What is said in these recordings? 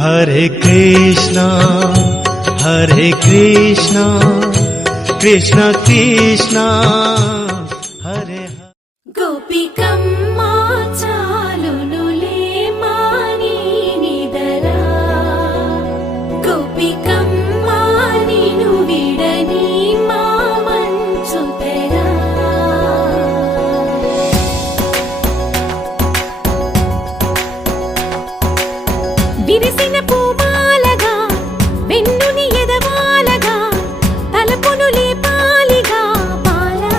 हरे कृष्णा कृष्ण कृष्णा हरे गोपिकम्मा चालुनुले मानी निदरा गोपिकम्मा निनु विडनी मा मंचुतेरा విరిసిన పూమాలగా వెన్నుని ఎదవాలగా తలపును లేపాలిగా బాలా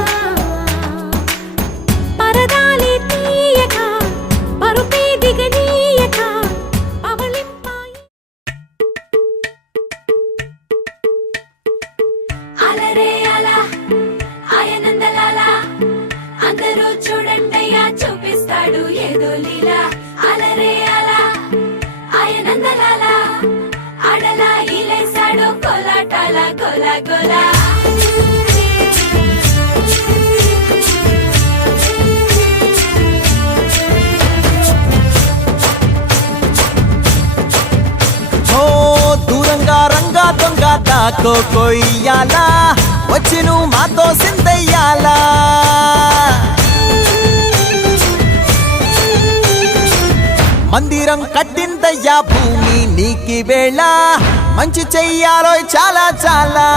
పరదాలే తీయక పరుపే దిగనీయక పవళింపాయి అలరే అలా ఆయనందలాల అందరూ చూడండయ్యా చూపిస్తాడు ఏదో లీలా అలరే అలా ఆయనందలాల ఆడలా ఇలేసాడు కోలాటాల గోల గోల దూరంగా రంగా దొంగ దాకో కొయ్యాలా వచ్చి నువ్వు మాతో సిందయ్యాలా మందిరం కట్టిందయ్యా భూమి నీకి వేళ మంచి చెయ్యాలో చాలా చాలా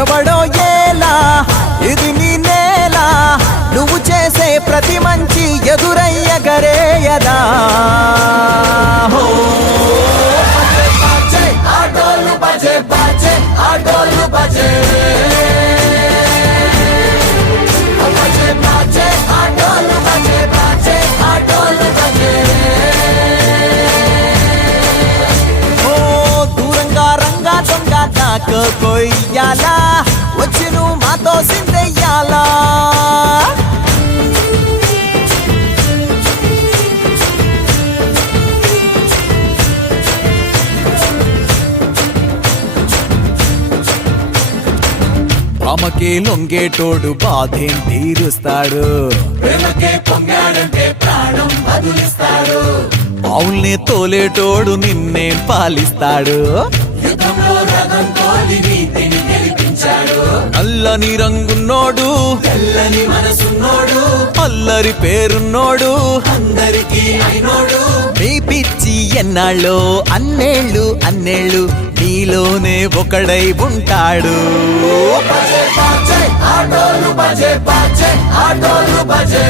ఎవడో ఏలా ఇది నీ నేల నువ్వు చేసే ప్రతి మంచి ఎదురయ్యగరేయదా ఆటోలు బజే బాజే ఆటోలు బజే దూరంగా రంగా దొంగ దాకో కొయ్యాలా వచ్చి నువ్వు మాతో సిందయ్యాలా అమ్మకే లొంగేటోడు బాధేం తీరుస్తాడు పొంగాడంటే ప్రాణం బదులిస్తాడు ఆవుల్ని తోలేటోడు నిన్నే పాలిస్తాడు యుద్ధంలో రథం తోలి నీతిని గెలిపించాడు అల్లని రంగున్నోడు తెల్లని మనసున్నోడు అల్లరి పేరున్నోడు అందరికీ అయినోడు నీ పిచ్చి ఎన్నాళ్ళో అన్నేళ్ళు అన్నేళ్ళు నీలోనే ఒకడై ఉంటాడు ఆటోలు బజే బాజే ఆటోలు బజే